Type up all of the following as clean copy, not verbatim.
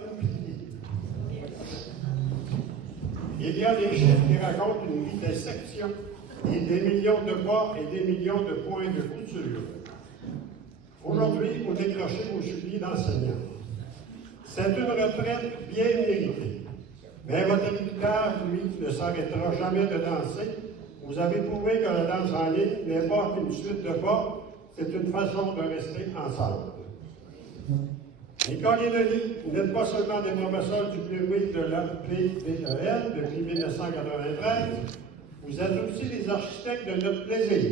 nos piliers. Il y a des chiffres qui racontent une vie d'exception et des millions de pas et des millions de points de couture. Aujourd'hui, vous décrochez vos souliers d'enseignant. C'est une retraite bien méritée. Mais votre héritage, lui, ne s'arrêtera jamais de danser. Vous avez prouvé que la danse en ligne n'est pas qu'une suite de pas, c'est une façon de rester ensemble. Nicole et Denis, vous n'êtes pas seulement des professeurs du pluriel de l'APPEL depuis 1993, vous êtes aussi les architectes de notre plaisir.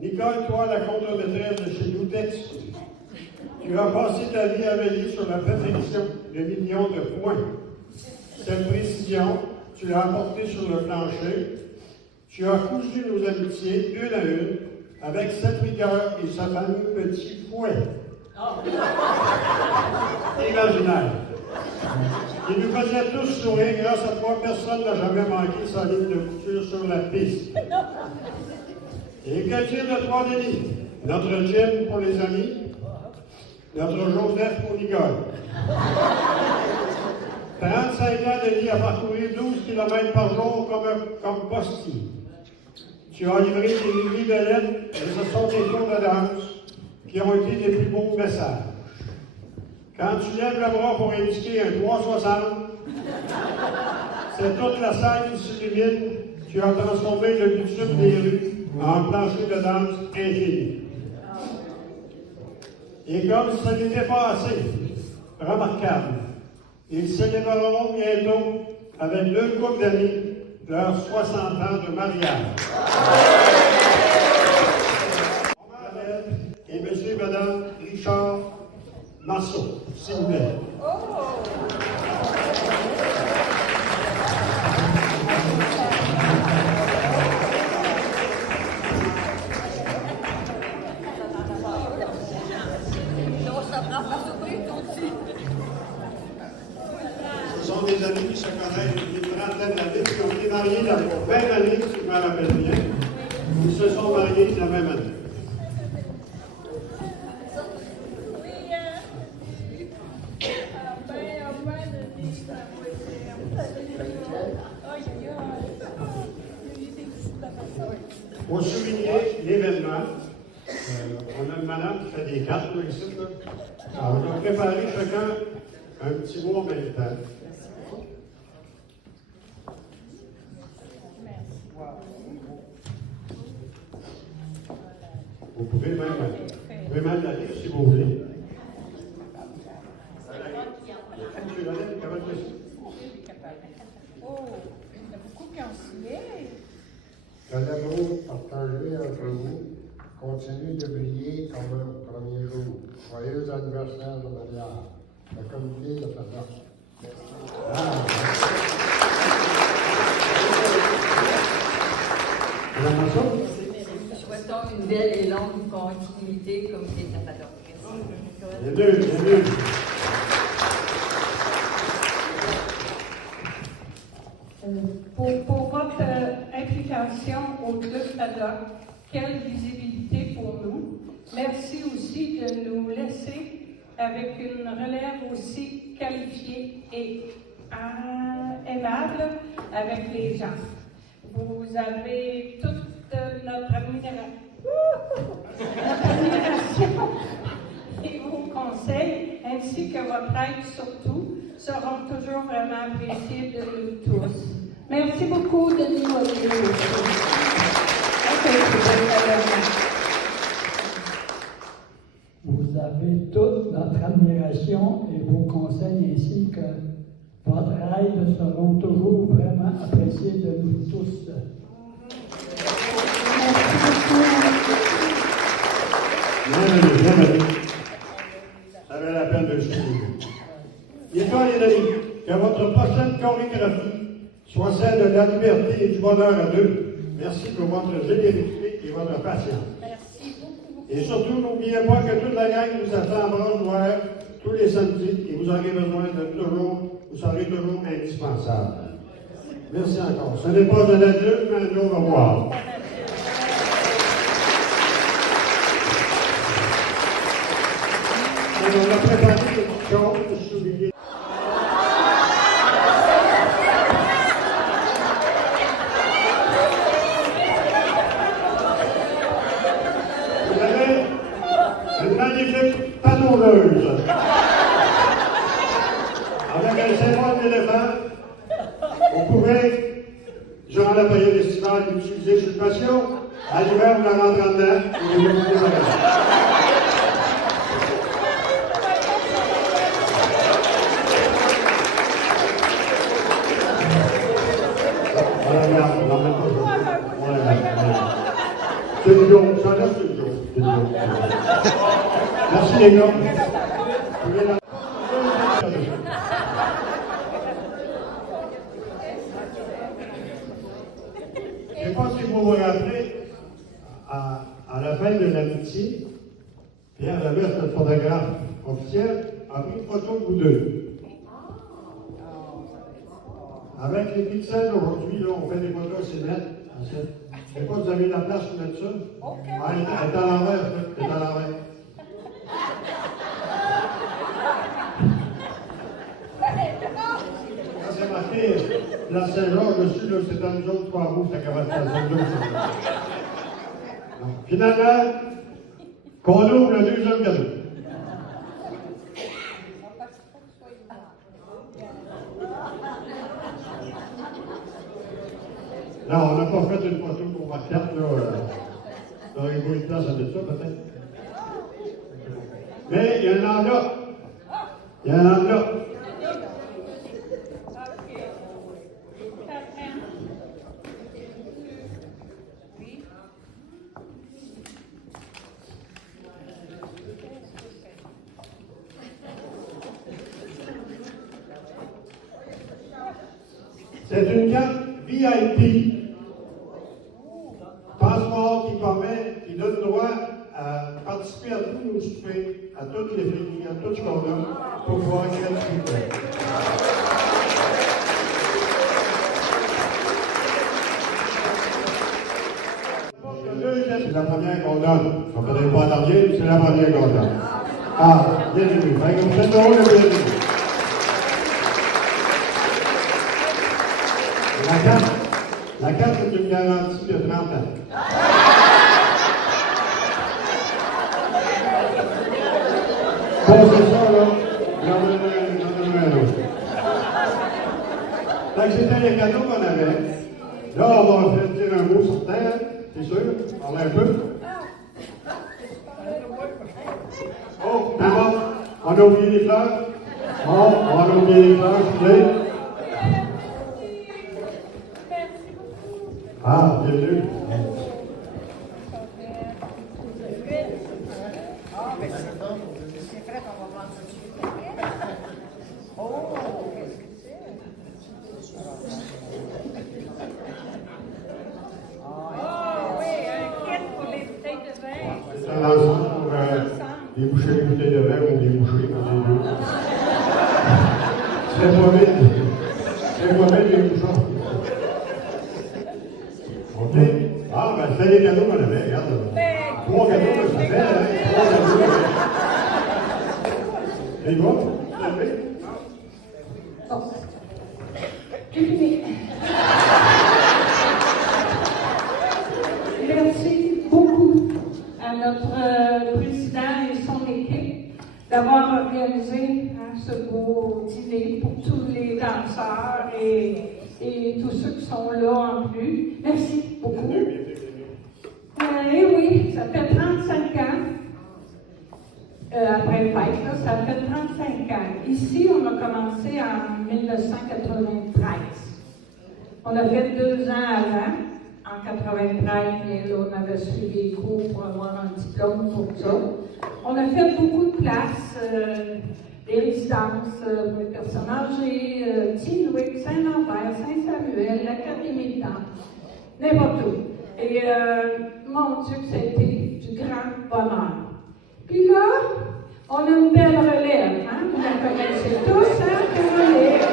Nicole, toi, la contre-maîtresse de chez Loutex, tu as passé ta vie à veiller sur la perfection de millions de points. Cette précision, tu l'as apportée sur le plancher. Tu as cousu nos amitiés, une à une, avec cette rigueur et sa fameux petit fouet. Imaginaire. Il nous faisait tous sourire. Grâce à toi, personne n'a jamais manqué sa ligne de couture sur la piste. Et que dire de toi, Denis? Notre Jim pour les amis, notre Joseph pour Nicole. 35 ans, Denis a parcouru 12 km par jour comme postier. Tu as livré des milliers de lettres et ce sont des cours de danse qui ont été les plus beaux messages. Quand tu lèves le bras pour indiquer un 360, c'est toute la salle qui s'illumine. Tu as transformé le bitume des rues en plancher de danse infini. Et comme ce n'était pas assez remarquable, ils célébreront bientôt, avec deux couples d'amis, leurs 60 ans de mariage. Et M. et Mme Richard Marceau, s'il vous plaît. Ce sont des amis qui se connaissent depuis une trentaine d'années, qui ont été mariés dans 20 années, si je me rappelle bien. Ils se sont mariés la même année. Pour souligner l'événement, on a une madame qui fait des cartes là, ici. Là. Alors, on a préparé chacun un petit mot en même temps. Vous pouvez même la lire si vous voulez. Oh, il y en a beaucoup qui ont signé. Que l'amour partagé entre vous continue de briller comme un premier jour. Joyeux anniversaire de mariage. Le comité de Fada. Nous souhaitons une belle et longue continuité comme des Fada. Les deux. Pour votre implication au Club Fada, quelle visibilité pour nous. Merci aussi de nous laisser avec une relève aussi qualifiée et aimable avec les gens. Vous avez toute notre admiration et vos conseils, ainsi que votre aide surtout, seront toujours vraiment appréciés de nous tous. Merci beaucoup de nous motiver. Vous avez toute notre admiration et vos conseils ainsi que votre aide seront toujours vraiment appréciés de nous tous. Bienvenue. Ça valait la peine de le souligner. Nicole et Denis, que votre prochaine chorégraphie soit celle de la liberté et du bonheur à deux. Merci pour votre générosité et votre patience. Merci beaucoup. Et surtout, n'oubliez pas que toute la gang vous attend en bras ouverts tous les samedis et vous aurez besoin de toujours, vous serez toujours indispensable. Merci encore. Ce n'est pas un adieu, mais un au revoir. On a préparé quelque chose pour souligner. heureuse. Avec un symbole d'éléphant, on pouvait, durant la période estivale, l'utiliser sur le patio. À l'hiver, on la rentre en dedans et on l'utilise en dedans. On la garde, on la met pas. On la garde. C'est une joke, ça là, c'est une joke. Merci les gars. Je ne sais pas si vous vous rappelez, à la fin de l'amitié, Pierre Lemaitre, notre photographe officiel, a pris une photo de vous deux. Avec les pixels aujourd'hui, là, on fait des photos assez nettes. Je ne sais pas si vous avez la place pour mettre ça. Ah, elle est à l'envers, elle est à l'envers. Quand c'est marqué la Saint-Georges dessus, là, c'est dans nous autres trois roues, c'est capable de faire ça. Finalement, qu'on ouvre le deuxième cadeau. Là, on n'a pas fait une photo pour ma carte, là. On aurait eu de place à mettre ça, peut-être. Mais il y a une enveloppe. Il y a une enveloppe. C'est une carte VIP, passeport qui donne droit à participer à tous nos soupers, à toutes les familles, à tout ce qu'on a, pour pouvoir créer le souper. C'est la première qu'on donne. On ne peut pas attendre, c'est la première qu'on donne. Ah, bienvenue. Vous êtes drôle, bienvenue. La carte est une garantie de 30 ans. Bon, c'est ça, là. J'en donnerai un autre. Donc, c'était les cadeaux qu'on avait. Là, on va faire dire un mot sur terre, c'est sûr. Parler un peu. Oh, c'est bon. On a oublié les fleurs. Bon, on a oublié les fleurs, s'il vous plaît. Ah, bienvenue. Ah, ben c'est bon. C'est prêt, on va prendre ça tout de suite. Oh, qu'est-ce que c'est? Oh, oui, un kit pour les bouteilles de vin. C'est un ensemble pour déboucher les bouteilles de vin ou déboucher quand les deux. C'est pas vite. C'est pas vite les bouchons. OK. Ah, ben, c'est les cadeaux qu'on avait, regarde. Trois cadeaux que ça fait, hein? Trois cadeaux. Et bon, vous savez? J'ai fini. Merci beaucoup à notre président et son équipe d'avoir organisé ce beau dîner pour tous les danseurs et tous ceux qui sont là en plus. Merci beaucoup. Et oui, ça fait 35 ans. Après le fête, là, ça fait 35 ans. Ici, on a commencé en 1993. On a fait 2 ans avant, en 93, mais là, on avait suivi les cours pour avoir un diplôme pour ça. On a fait beaucoup de places, des résidences pour les personnes âgées, Tinwick, Saint-Lambert, Saint-Samuel, l'Académie de danse, n'importe où. Et mon Dieu, que ça a été du grand bonheur. Puis là, on a une belle relève, hein? Vous la connaissez tous, hein? La relève.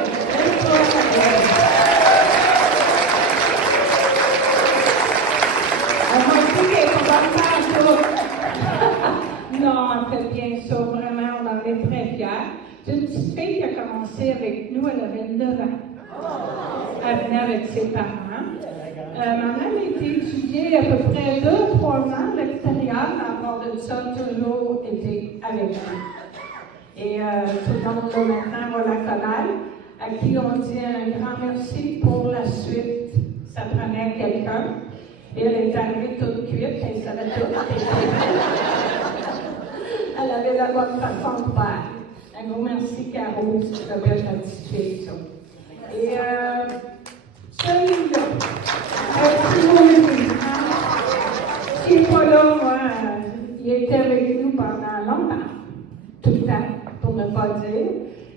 On m'a dit qu'elle va faire ça. Non, on fait bien ça, vraiment, on en est très fiers. C'est une petite fille qui a commencé avec nous, elle avait 9 ans. Elle venait avec ses parents. Maman a été étudiée à peu près 2 ou 3 ans à l'extérieur, mais à part de ça, toujours été avec nous. Et tout le monde là maintenant va la connaître, à qui on dit un grand merci pour la suite. Ça prenait quelqu'un. Et elle est arrivée toute cuite, elle savait tout. Elle avait la bonne façon de faire. Un gros merci, Caro, si tu rappelles la petite fille, ça. Et celui-là, qui n'est pas là, moi, il était avec nous pendant longtemps, tout le temps, pour ne pas dire.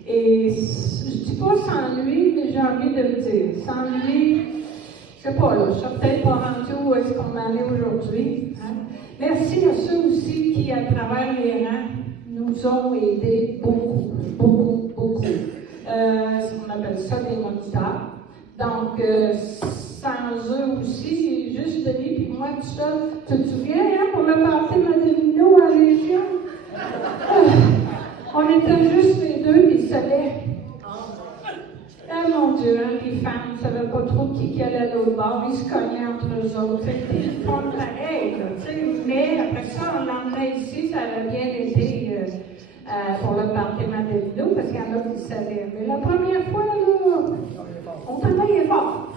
Et je ne dis pas sans lui, mais j'ai envie de le dire. Sans lui, je ne sais pas, là, je ne suis peut-être pas rendu où est-ce qu'on en est aujourd'hui. Hein? Merci à ceux aussi qui, à travers les rangs, nous ont aidés beaucoup, beaucoup, beaucoup. On appelle ça des moniteurs. Donc, sans eux aussi, juste Denis puis moi tout seul. Tu te souviens, hein, pour le party Madelino à Légion? On était juste les deux, puis ils savaient. Ah mon Dieu, hein, les femmes ne savaient pas trop qui allait à l'autre bord, ils se cognaient entre eux autres. C'était une forme pareille, tu sais. Mais après ça, on l'emmenait ici, ça avait bien été pour le party Madelino, parce qu'il y en a qui savaient. Mais la première fois, là, on travaillait fort.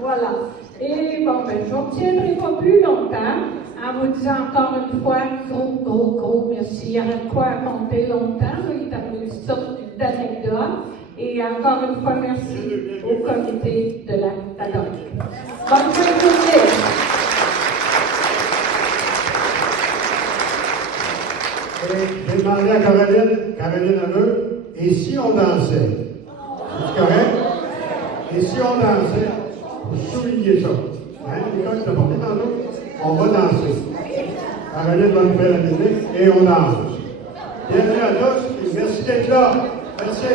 Voilà. Et bon, ben, je ne retiendrai pas plus longtemps en vous disant encore une fois, gros merci. Il y aurait de quoi raconter longtemps, là, il y a une sorte d'anecdote. Et encore une fois, merci au comité de la TADOC. Bonne fin de journée. J'ai demandé à Caroline Aveux, et si on dansait? C'est correct? Et si on dansait? Pour souligner ça. Hein, Nicole, tu as porté tantôt? On va danser. Caroline va nous faire la musique et on danse. Bienvenue à tous et merci d'être là. Merci.